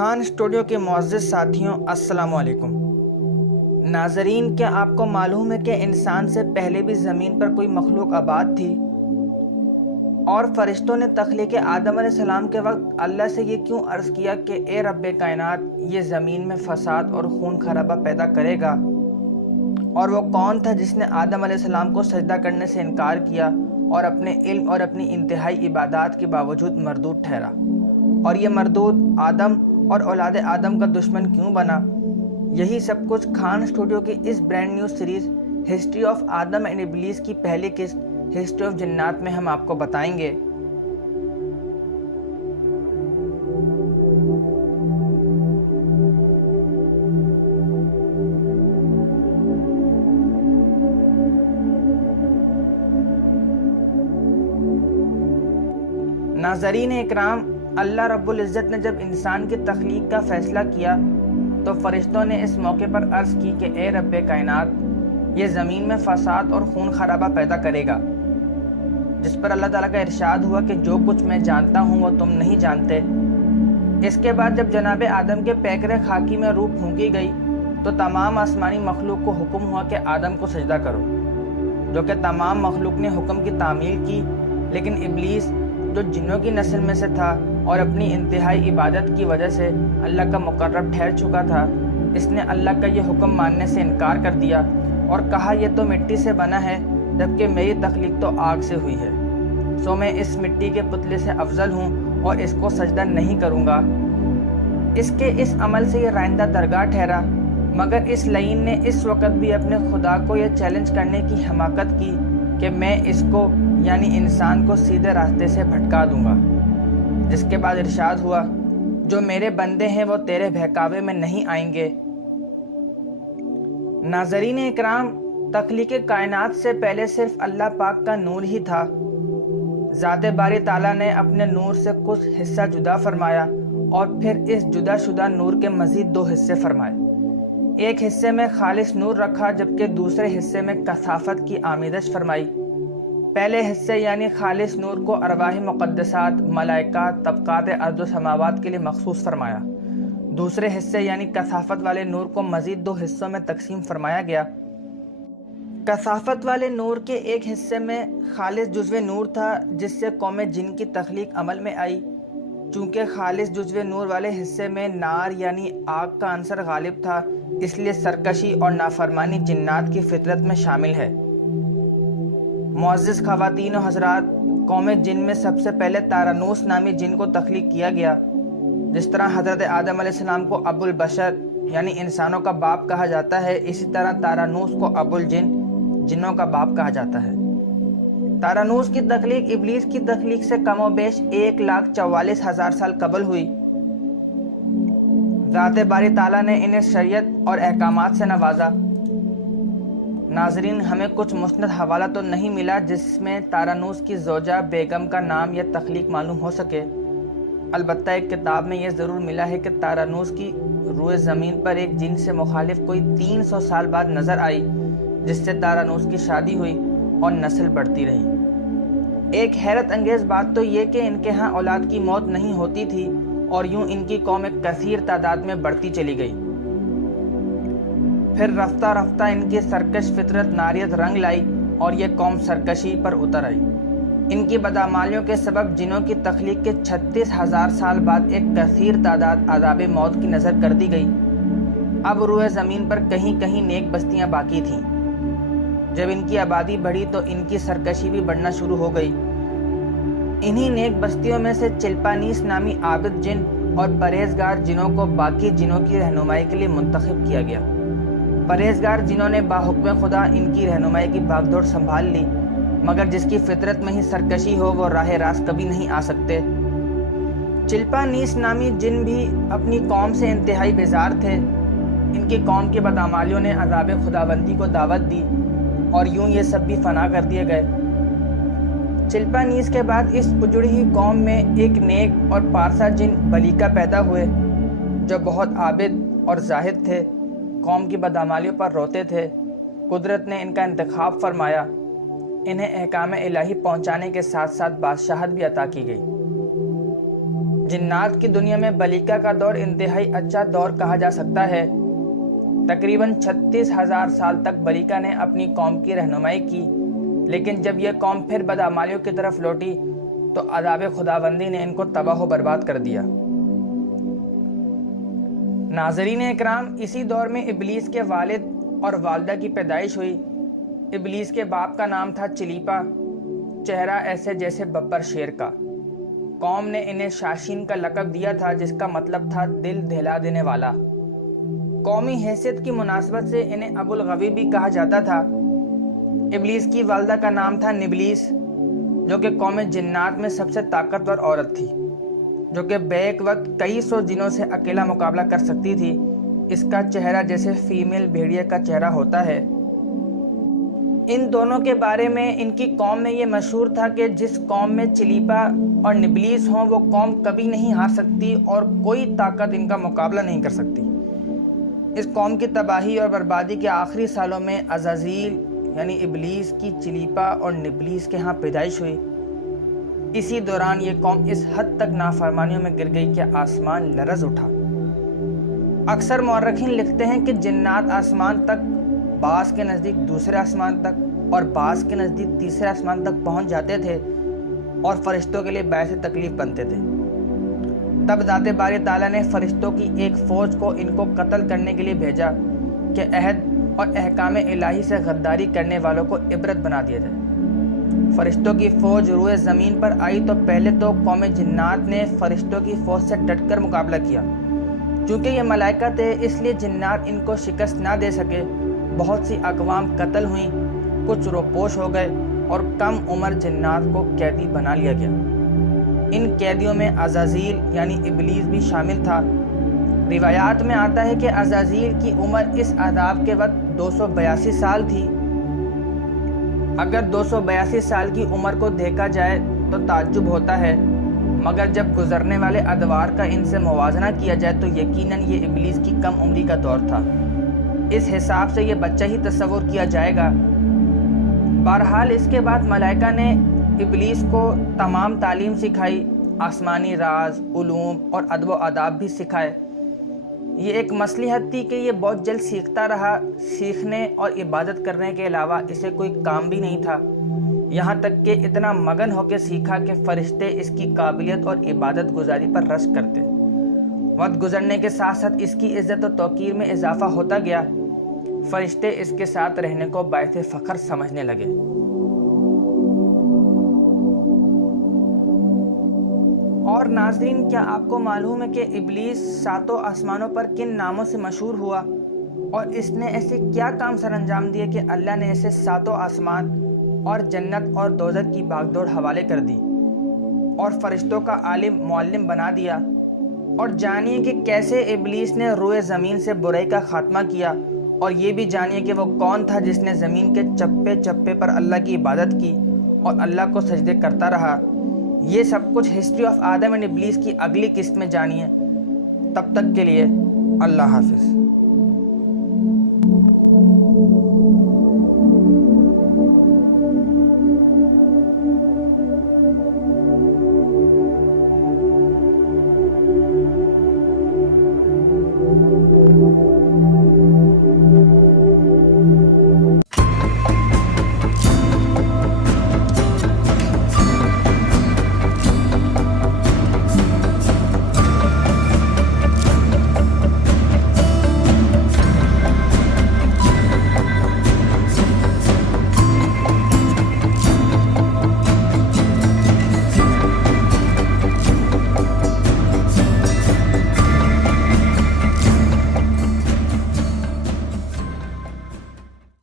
Khan studio کے معزز ساتھیوں، السلام علیکم۔ ناظرین، کیا آپ کو معلوم ہے کہ انسان سے پہلے بھی زمین پر کوئی مخلوق آباد تھی؟ اور فرشتوں نے تخلیق آدم علیہ السلام کے وقت اللہ سے یہ کیوں عرض کیا کہ اے رب کائنات، یہ زمین میں فساد اور خون خرابہ پیدا کرے گا؟ اور وہ کون تھا جس نے آدم علیہ السلام کو سجدہ کرنے سے انکار کیا اور اپنے علم اور اپنی انتہائی عبادات کے باوجود مردود ٹھہرا؟ اور یہ مردود آدم اور اولاد آدم کا دشمن کیوں بنا؟ یہی سب کچھ خان اسٹوڈیو کی اس brand new series history of Adam and Iblis کی پہلی قسط ہسٹری آف جنات میں ہم آپ کو بتائیں گے۔ ناظرین اکرام، اللہ رب العزت نے جب انسان کی تخلیق کا فیصلہ کیا تو فرشتوں نے اس موقع پر عرض کی کہ اے رب کائنات، یہ زمین میں فساد اور خون خرابہ پیدا کرے گا، جس پر اللہ تعالیٰ کا ارشاد ہوا کہ جو کچھ میں جانتا ہوں وہ تم نہیں جانتے۔ اس کے بعد جب جناب آدم کے پیکرے خاکی میں روح پھونکی گئی تو تمام آسمانی مخلوق کو حکم ہوا کہ آدم کو سجدہ کرو، جو کہ تمام مخلوق نے حکم کی تعمیل کی، لیکن ابلیس جو جنوں کی نسل میں سے تھا اور اپنی انتہائی عبادت کی وجہ سے اللہ کا مقرب ٹھہر چکا تھا، اس نے اللہ کا یہ حکم ماننے سے انکار کر دیا اور کہا یہ تو مٹی سے بنا ہے جبکہ میری تخلیق تو آگ سے ہوئی ہے، سو میں اس مٹی کے پتلے سے افضل ہوں اور اس کو سجدہ نہیں کروں گا۔ اس کے اس عمل سے یہ رائندہ درگاہ ٹھہرا، مگر اس لعین نے اس وقت بھی اپنے خدا کو یہ چیلنج کرنے کی حماقت کی کہ میں اس کو یعنی انسان کو سیدھے راستے سے بھٹکا دوں گا، جس کے بعد ارشاد ہوا جو میرے بندے ہیں وہ تیرے بہکاوے میں نہیں آئیں گے۔ ناظرین اکرام، تخلیق کائنات سے پہلے صرف اللہ پاک کا نور ہی تھا۔ ذات باری تعالیٰ نے اپنے نور سے کچھ حصہ جدا فرمایا اور پھر اس جدا شدہ نور کے مزید دو حصے فرمائے۔ ایک حصے میں خالص نور رکھا جبکہ دوسرے حصے میں کثافت کی آمیزش فرمائی۔ پہلے حصے یعنی خالص نور کو ارواح مقدسات، ملائکات، طبقات ارض و سماوات کے لیے مخصوص فرمایا۔ دوسرے حصے یعنی کثافت والے نور کو مزید دو حصوں میں تقسیم فرمایا گیا۔ کثافت والے نور کے ایک حصے میں خالص جزو نور تھا جس سے قوم جن کی تخلیق عمل میں آئی۔ چونکہ خالص جزو نور والے حصے میں نار یعنی آگ کا عنصر غالب تھا، اس لیے سرکشی اور نافرمانی جنات کی فطرت میں شامل ہے۔ معزز خواتین و حضرات، قوم جن میں سب سے پہلے تارانوس نامی جن کو تخلیق کیا گیا۔ جس طرح حضرت آدم علیہ السلام کو ابو البشر یعنی انسانوں کا باپ کہا جاتا ہے، اسی طرح تارانوس کو ابو الجن جنوں کا باپ کہا جاتا ہے۔ تارانوس کی تخلیق ابلیس کی تخلیق سے کم و بیش 1,44,000 سال قبل ہوئی۔ ذات باری تعالیٰ نے انہیں شریعت اور احکامات سے نوازا۔ ناظرین، ہمیں کچھ مستند حوالہ تو نہیں ملا جس میں تارانوس کی زوجہ بیگم کا نام یا تخلیق معلوم ہو سکے، البتہ ایک کتاب میں یہ ضرور ملا ہے کہ تارانوس کی روئے زمین پر ایک جن سے مخالف کوئی 300 سال بعد نظر آئی، جس سے تارانوس کی شادی ہوئی اور نسل بڑھتی رہی۔ ایک حیرت انگیز بات تو یہ کہ ان کے ہاں اولاد کی موت نہیں ہوتی تھی اور یوں ان کی قوم ایک کثیر تعداد میں بڑھتی چلی گئی۔ پھر رفتہ رفتہ ان کی سرکش فطرت ناریت رنگ لائی اور یہ قوم سرکشی پر اتر آئی۔ ان کی بدعمالیوں کے سبب جنوں کی تخلیق کے 36,000 سال بعد ایک کثیر تعداد عذاب موت کی نظر کر دی گئی۔ اب روئے زمین پر کہیں کہیں نیک بستیاں باقی تھیں۔ جب ان کی آبادی بڑھی تو ان کی سرکشی بھی بڑھنا شروع ہو گئی۔ انہی نیک بستیوں میں سے چلپانیس نامی عابد جن اور پرہیزگار جنوں کو باقی جنوں کی رہنمائی کے لیے منتخب کیا گیا۔ پرہیزگار جنہوں نے باحکم خدا ان کی رہنمائی کی بھاگ دوڑ سنبھال لی، مگر جس کی فطرت میں ہی سرکشی ہو وہ راہ راست کبھی نہیں آ سکتے۔ چلپانیس نامی جن بھی اپنی قوم سے انتہائی بیزار تھے۔ ان کی قوم کی بدعمالیوں نے عذاب خداوندی کو دعوت دی اور یوں یہ سب بھی فنا کر دیے گئے۔ چلپانیس کے بعد اس اجڑی ہوئی قوم میں ایک نیک اور پارسا جن بلیکا پیدا ہوئے، جو بہت عابد اور زاہد تھے، قوم کی بدعمالیوں پر روتے تھے۔ قدرت نے ان کا انتخاب فرمایا، انہیں احکام الہی پہنچانے کے ساتھ ساتھ بادشاہت بھی عطا کی گئی۔ جنات کی دنیا میں بلیکا کا دور انتہائی اچھا دور کہا جا سکتا ہے۔ تقریباً 36,000 سال تک بلیکا نے اپنی قوم کی رہنمائی کی، لیکن جب یہ قوم پھر بدعمالیوں کی طرف لوٹی تو عذاب خداوندی نے ان کو تباہ و برباد کر دیا۔ ناظرین اکرام، اسی دور میں ابلیس کے والد اور والدہ کی پیدائش ہوئی۔ ابلیس کے باپ کا نام تھا چلیپا، چہرہ ایسے جیسے ببر شیر کا۔ قوم نے انہیں شاشین کا لقب دیا تھا، جس کا مطلب تھا دل دہلا دینے والا۔ قومی حیثیت کی مناسبت سے انہیں ابو الغوی بھی کہا جاتا تھا۔ ابلیس کی والدہ کا نام تھا نبلیس، جو کہ قوم جنات میں سب سے طاقتور عورت تھی، جو کہ بیک وقت کئی سو جنوں سے اکیلا مقابلہ کر سکتی تھی۔ اس کا چہرہ جیسے فیمیل بھیڑیا کا چہرہ ہوتا ہے۔ ان دونوں کے بارے میں ان کی قوم میں یہ مشہور تھا کہ جس قوم میں چلیپا اور نبلیس ہوں وہ قوم کبھی نہیں ہار سکتی اور کوئی طاقت ان کا مقابلہ نہیں کر سکتی۔ اس قوم کی تباہی اور بربادی کے آخری سالوں میں عزازیل یعنی ابلیس کی چلیپا اور نبلیس کے ہاں پیدائش ہوئی۔ اسی دوران یہ قوم اس حد تک نافرمانیوں میں گر گئی کہ آسمان لرز اٹھا۔ اکثر مورخین لکھتے ہیں کہ جنات آسمان تک، بعض کے نزدیک دوسرے آسمان تک اور بعض کے نزدیک تیسرے آسمان تک پہنچ جاتے تھے اور فرشتوں کے لیے باعث تکلیف بنتے تھے۔ تب ذات باری تعالیٰ نے فرشتوں کی ایک فوج کو ان کو قتل کرنے کے لیے بھیجا کہ عہد اور احکام الہی سے غداری کرنے والوں کو عبرت بنا دیا جائے۔ فرشتوں کی فوج روئے زمین پر آئی تو پہلے تو قوم جنات نے فرشتوں کی فوج سے ڈٹ کر مقابلہ کیا۔ چونکہ یہ ملائکہ تھے اس لیے جنات ان کو شکست نہ دے سکے۔ بہت سی اقوام قتل ہوئیں، کچھ روپوش ہو گئے اور کم عمر جنات کو قیدی بنا لیا گیا۔ ان قیدیوں میں عزازیل یعنی ابلیس بھی شامل تھا۔ روایات میں آتا ہے کہ عزازیل کی عمر اس عذاب کے وقت 282 سال تھی۔ اگر 282 سال کی عمر کو دیکھا جائے تو تعجب ہوتا ہے، مگر جب گزرنے والے ادوار کا ان سے موازنہ کیا جائے تو یقیناً یہ ابلیس کی کم عمری کا دور تھا۔ اس حساب سے یہ بچہ ہی تصور کیا جائے گا۔ بہرحال اس کے بعد ملائکہ نے ابلیس کو تمام تعلیم سکھائی، آسمانی راز، علوم اور ادب و آداب بھی سکھائے۔ یہ ایک مصلحت تھی کہ یہ بہت جلد سیکھتا رہا۔ سیکھنے اور عبادت کرنے کے علاوہ اسے کوئی کام بھی نہیں تھا، یہاں تک کہ اتنا مگن ہو کے سیکھا کہ فرشتے اس کی قابلیت اور عبادت گزاری پر رشک کرتے۔ وقت گزرنے کے ساتھ ساتھ اس کی عزت و توقیر میں اضافہ ہوتا گیا۔ فرشتے اس کے ساتھ رہنے کو باعث فخر سمجھنے لگے۔ اور ناظرین، کیا آپ کو معلوم ہے کہ ابلیس 7 آسمانوں پر کن ناموں سے مشہور ہوا اور اس نے ایسے کیا کام سر انجام دیے کہ اللہ نے اسے 7 آسمان اور جنت اور دوزخ کی بھاگ دوڑ حوالے کر دی اور فرشتوں کا عالم معلم بنا دیا؟ اور جانیے کہ کیسے ابلیس نے روئے زمین سے برائی کا خاتمہ کیا، اور یہ بھی جانیے کہ وہ کون تھا جس نے زمین کے چپے چپے پر اللہ کی عبادت کی اور اللہ کو سجدے کرتا رہا۔ یہ سب کچھ history of Adam and Iblis کی اگلی قسط میں جانیے۔ تب تک کے لیے اللہ حافظ۔